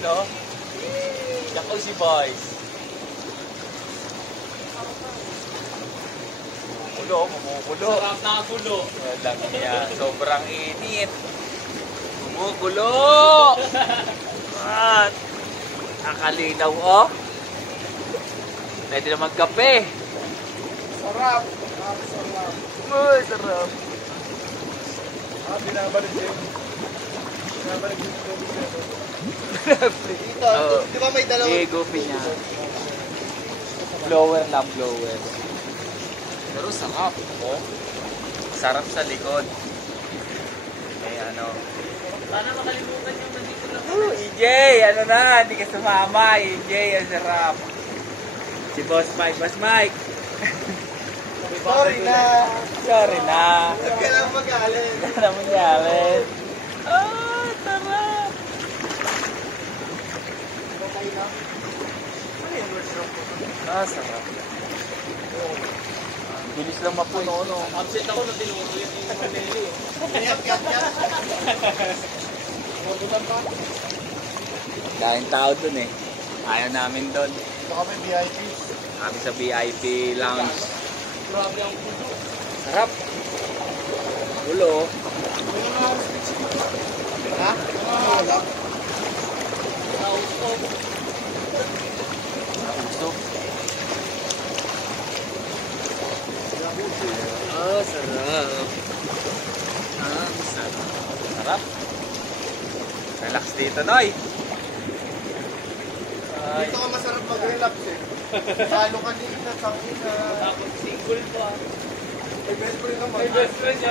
yun, oh. Jacuzzi boys. Kumukulo. Sarap na gulo. Walang yan. Sobrang init. Kumukulo. At nakalinaw, oh. Pwede na magkape. Sarap. Sarap. Uy, sarap. Binabalik din. Binabalik din ito. Dito, Oh. di ba may dalawang? Goofy niya. Blower lang, blower. Pero sarap, oh. Sarap sa likod. May ano. Sana makalimutan yung nandito lang. EJ, ano na, hindi ka sumama. EJ, ang sarap. Si Boss Mike. Sorry na. Sorry na. Huwag ka lang mag-alin. Ano na mangyari? Ah, sarap. Okay na. Ano yung workshop ko? Ah, sarap. Bilis lang mapuno, no? Absent ako na tinuro yung Maneli. Yap. Mabutan pa. Dahil tao dun eh. Ayaw namin dun. Ito kami VIP. Kami sa VIP lounge. Grabe ang gulo. Sarap. Gulo. Ha? Nausok. Usok. Oh, sarap. Ah, sarap. Sarap. Relax dito, Noy. Ay. Dito ka masarap mag-relax eh. Lalo kanina, tangina. Tapos single pa. May best friend naman. May best friend niya.